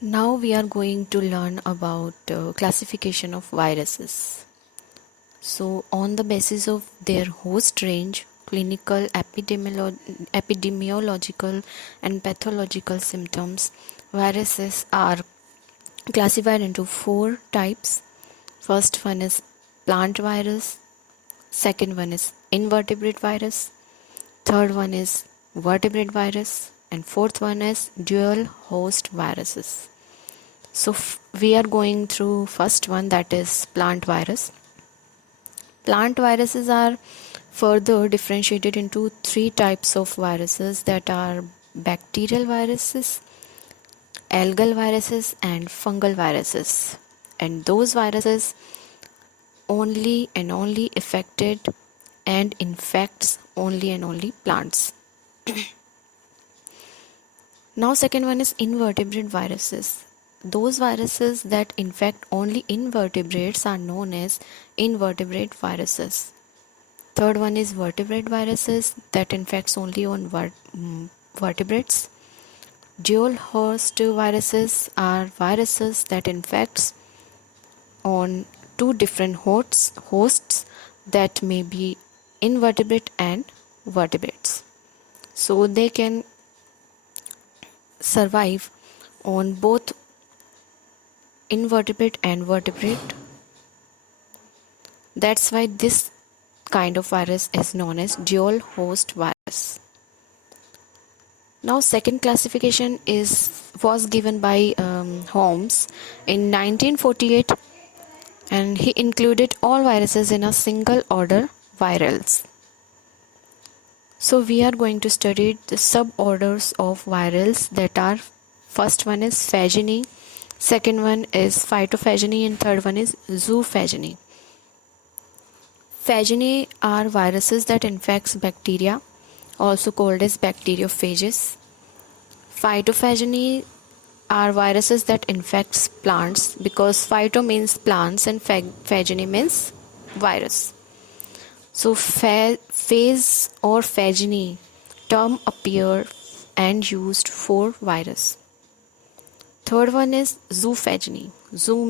Now we are going to learn about classification of viruses. So on the basis of their host range, clinical, epidemiological and pathological symptoms, viruses are classified into four types. First one is plant virus, second one is invertebrate virus, third one is vertebrate virus, and fourth one is dual host viruses. So we are going through first one, that is plant virus. Plant viruses are further differentiated into three types of viruses, that are bacterial viruses, algal viruses and fungal viruses. And those viruses only and only affected and infects only and only plants. Now second one is invertebrate viruses. Those viruses that infect only invertebrates are known as invertebrate viruses. Third one is vertebrate viruses that infects only on vertebrates. Dual host viruses are viruses that infects on two different hosts that may be invertebrate and vertebrates. So they can survive on both invertebrate and vertebrate. That's why this kind of virus is known as dual host virus. Now second classification was given by Holmes in 1948, and he included all viruses in a single order, virals. So we are going to study the suborders of virals, that are first one is phagini, second one is phytophagini, and third one is zoophagini. Phagini are viruses that infects bacteria, also called as bacteriophages. Phytophagini are viruses that infects plants, because phyto means plants and phagini means virus. So phase or phagini term appear and used for virus. Third one is zoophagini. Zoo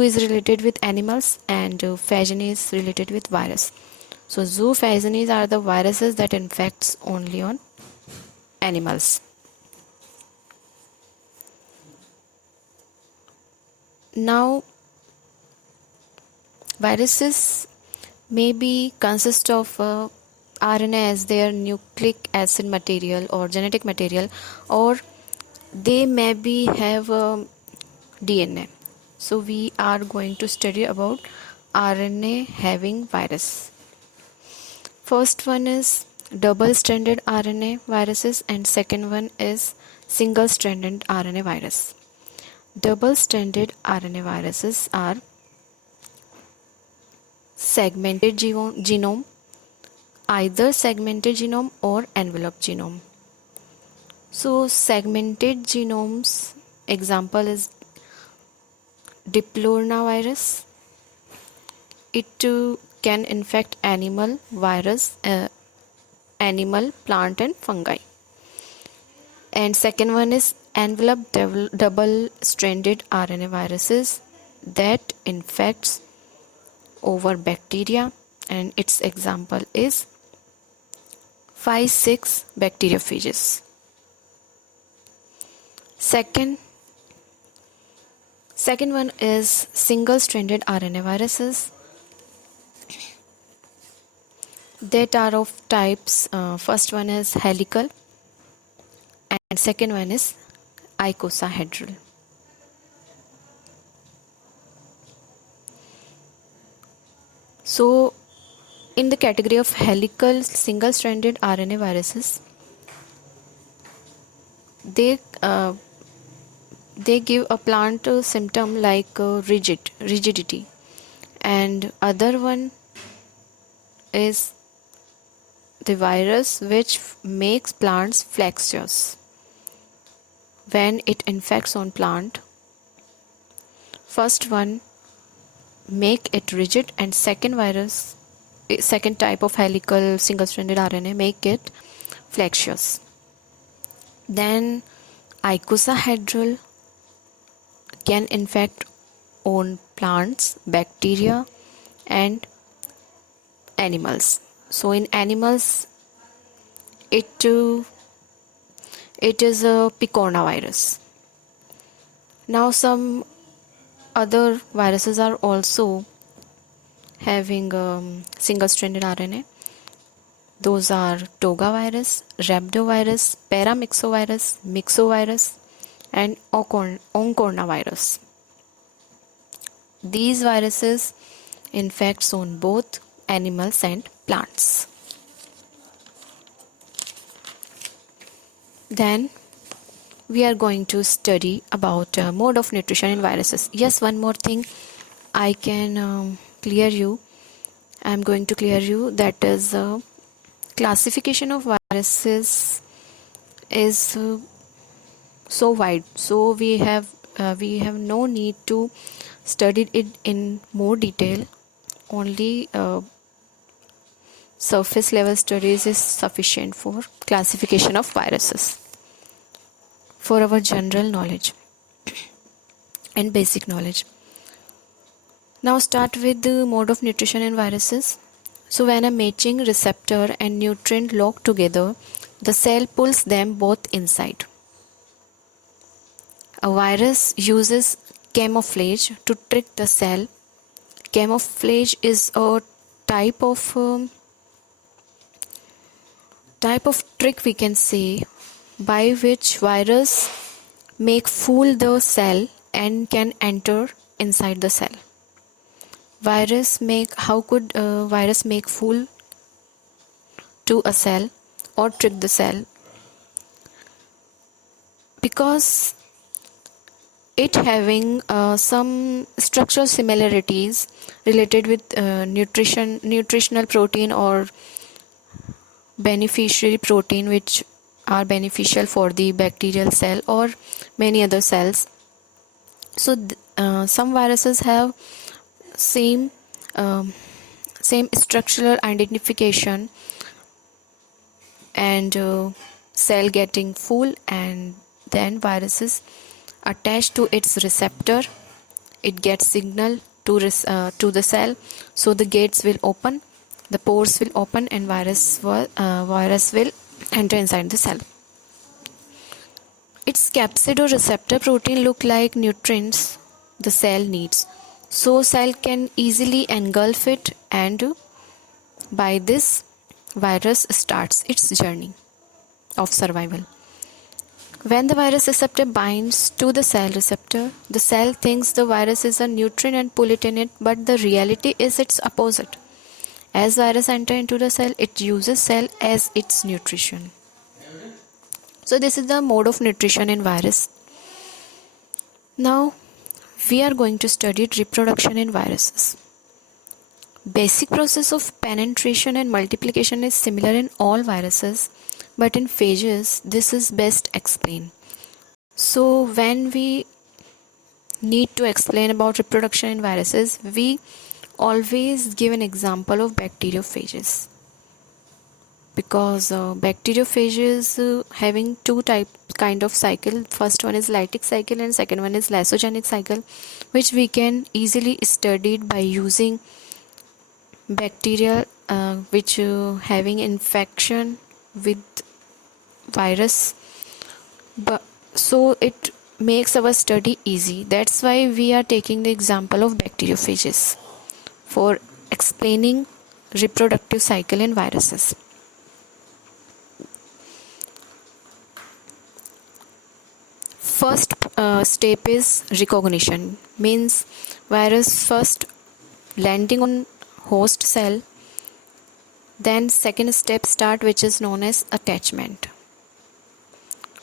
is related with animals and phagini is related with virus. So zoophaginis are the viruses that infects only on animals. Now viruses maybe consist of RNA as their nucleic acid material or genetic material, or they maybe have DNA. So we are going to study about RNA having virus. First one is double-stranded RNA viruses and second one is single-stranded RNA virus. Double-stranded RNA viruses are segmented genome, either segmented genome or enveloped genome. So segmented genomes, example is diplornavirus. It can infect animal, plant and fungi. And second one is enveloped double-stranded RNA viruses that infects over bacteria, and its example is 5-6 bacteriophages. Second one is single-stranded RNA viruses that are of types. First one is helical and second one is icosahedral. So in the category of helical single-stranded RNA viruses, they give a plant symptom like rigidity, and other one is the virus which makes plants flexuous. When it infects on plant, first one make it rigid and second type of helical single-stranded RNA make it flexuous. Then icosahedral can infect on plants, bacteria, and animals. So in animals, it it is a picornavirus. Now some other viruses are also having single-stranded RNA. Those are toga virus, rhabdovirus, paramyxovirus, myxovirus, and oncornavirus. These viruses infect on both animals and plants. Then we are going to study about mode of nutrition in viruses. Yes, one more thing I can clear you. I am going to clear you, that is classification of viruses is so wide. So we have no need to study it in more detail. Only surface level studies is sufficient for classification of viruses for our general knowledge and basic knowledge. Now start with the mode of nutrition in viruses. So when a matching receptor and nutrient lock together, the cell pulls them both inside. A virus uses camouflage to trick the cell. Camouflage is a type of trick, we can say, by which virus make fool the cell and can enter inside the cell. How could virus make fool to a cell or trick the cell? Because it having some structural similarities related with nutritional protein or beneficiary protein, which are beneficial for the bacterial cell or many other cells. So some viruses have same structural identification and cell getting full, and then viruses attached to its receptor, it gets signal to the cell, so the gates will open, the pores will open, and virus will enter inside the cell. Its capsid or receptor protein look like nutrients the cell needs, so cell can easily engulf it, and by this virus starts its journey of survival. When the virus receptor binds to the cell receptor, the cell thinks the virus is a nutrient and pull it in it, but the reality is its opposite. As virus enter into the cell, it uses cell as its nutrition. So this is the mode of nutrition in virus. Now we are going to study reproduction in viruses. Basic process of penetration and multiplication is similar in all viruses, but in phases this is best explained. So when we need to explain about reproduction in viruses, we always give an example of bacteriophages, because bacteriophages having two kind of cycle. First one is lytic cycle and second one is lysogenic cycle, which we can easily study by using bacteria which having infection with virus, but so it makes our study easy. That's why we are taking the example of bacteriophages for explaining reproductive cycle in viruses. First step is recognition, means virus first landing on host cell, then second step start, which is known as attachment,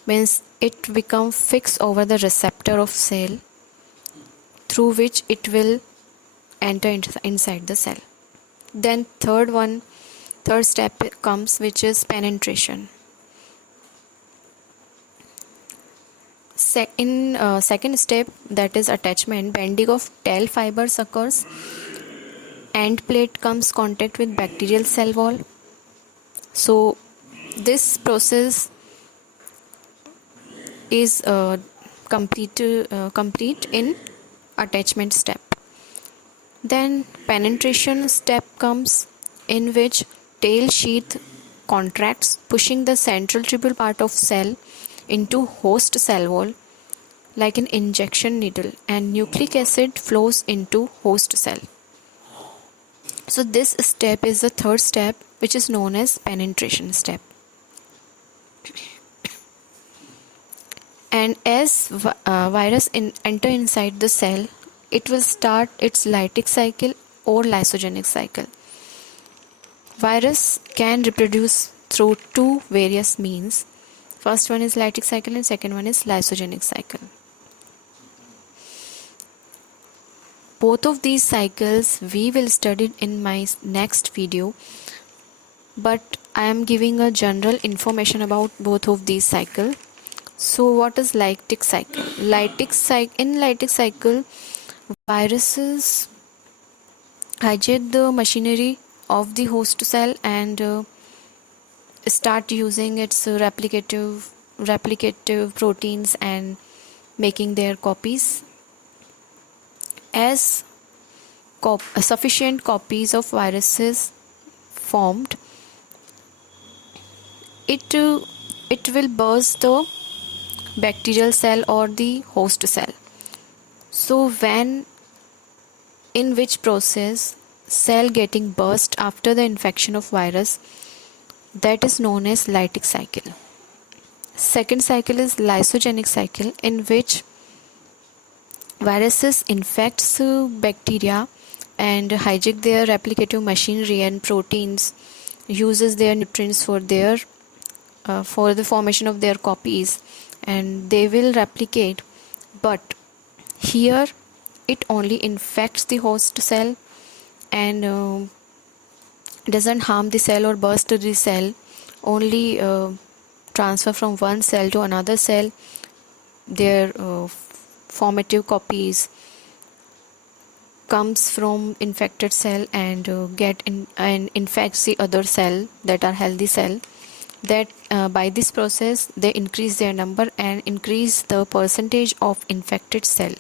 means it become fixed over the receptor of cell through which it will enter inside the cell. Then third step comes, which is penetration. In second step, that is attachment, bending of tail fibers occurs, end plate comes contact with bacterial cell wall. So this process is complete in attachment step. Then penetration step comes, in which tail sheath contracts, pushing the central tubule part of cell into host cell wall like an injection needle, and nucleic acid flows into host cell. So this step is the third step, which is known as penetration step. And as virus enter inside the cell, it will start its lytic cycle or lysogenic cycle. Virus can reproduce through two various means. First one is lytic cycle and second one is lysogenic cycle. Both of these cycles we will study in my next video, but I am giving a general information about both of these cycles. So what is lytic cycle? In lytic cycle, viruses hijack the machinery of the host cell and start using its replicative proteins and making their copies. As sufficient copies of viruses formed, it will burst the bacterial cell or the host cell. So in which process cell getting burst after the infection of virus, that is known as lytic cycle. Second cycle is lysogenic cycle, in which viruses infects bacteria and hijack their replicative machinery and proteins, uses their nutrients for the formation of their copies, and they will replicate. But here it only infects the host cell and doesn't harm the cell or burst the cell, only transfer from one cell to another cell their formative copies, comes from infected cell and and infects the other cell that are healthy cell. That by this process they increase their number and increase the percentage of infected cell.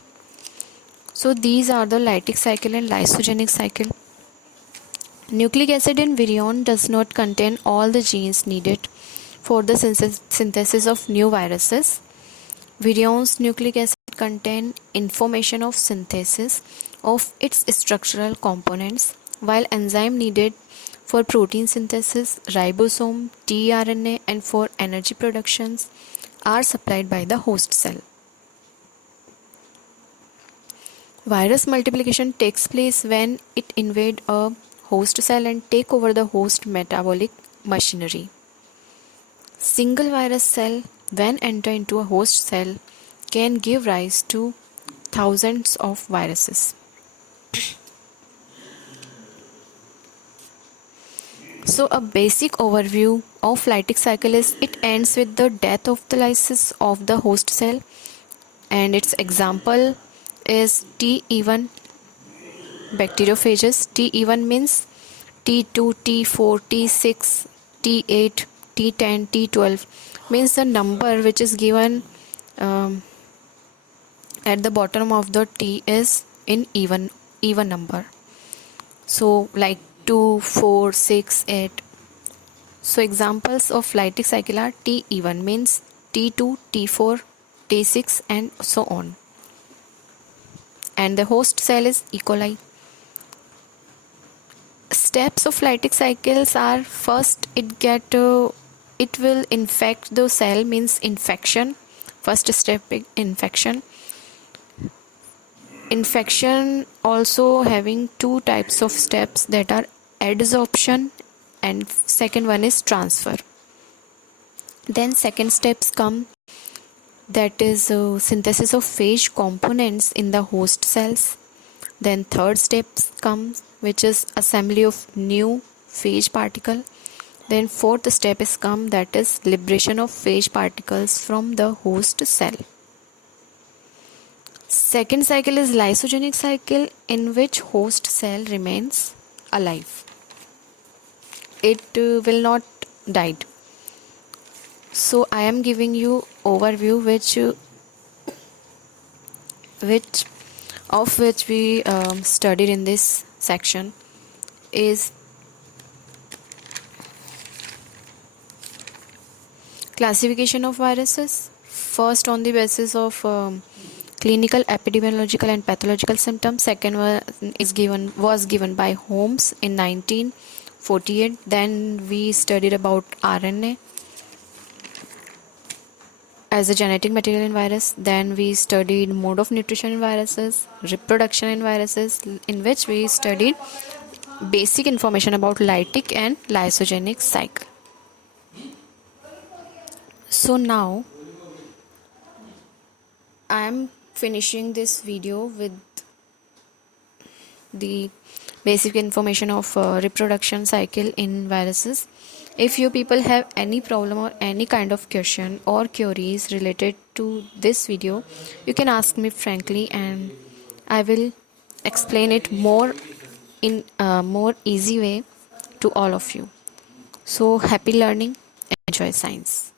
So these are the lytic cycle and lysogenic cycle. Nucleic acid in virion does not contain all the genes needed for the synthesis of new viruses. Virion's nucleic acid contain information of synthesis of its structural components, while enzyme needed for protein synthesis, ribosome, tRNA, and for energy productions are supplied by the host cell. Virus multiplication takes place when it invade a host cell and take over the host metabolic machinery. Single virus cell, when enter into a host cell, can give rise to thousands of viruses. So a basic overview of lytic cycle is it ends with the death of the lysis of the host cell, and its example is T1 bacteriophages. T1 means T2, T4, T6, T8, T10, T12 means the number which is given at the bottom of the T is in even number. So like 2, 4, 6, 8. So examples of lytic cycle are T1 means T2, T4, T6 and so on. And the host cell is E. coli. Steps of lytic cycles are: first it will infect the cell, means infection. First step, infection. Infection also having two types of steps, that are adsorption and second one is transfer. Then second steps come, that is synthesis of phage components in the host cells. Then third steps comes, which is assembly of new phage particle. Then fourth step is come, that is liberation of phage particles from the host cell. Second cycle is lysogenic cycle, in which host cell remains alive. It will not die. So I am giving you overview which of which we studied in this section is classification of viruses. First, on the basis of clinical, epidemiological, and pathological symptoms. Second one was given by Holmes in 1948. Then we studied about RNA as a genetic material in virus. Then we studied mode of nutrition in viruses, reproduction in viruses, in which we studied basic information about lytic and lysogenic cycle. So now I am finishing this video with the basic information of reproduction cycle in viruses. If you people have any problem or any kind of question or queries related to this video, you can ask me frankly and I will explain it more in a more easy way to all of you. So happy learning, enjoy science.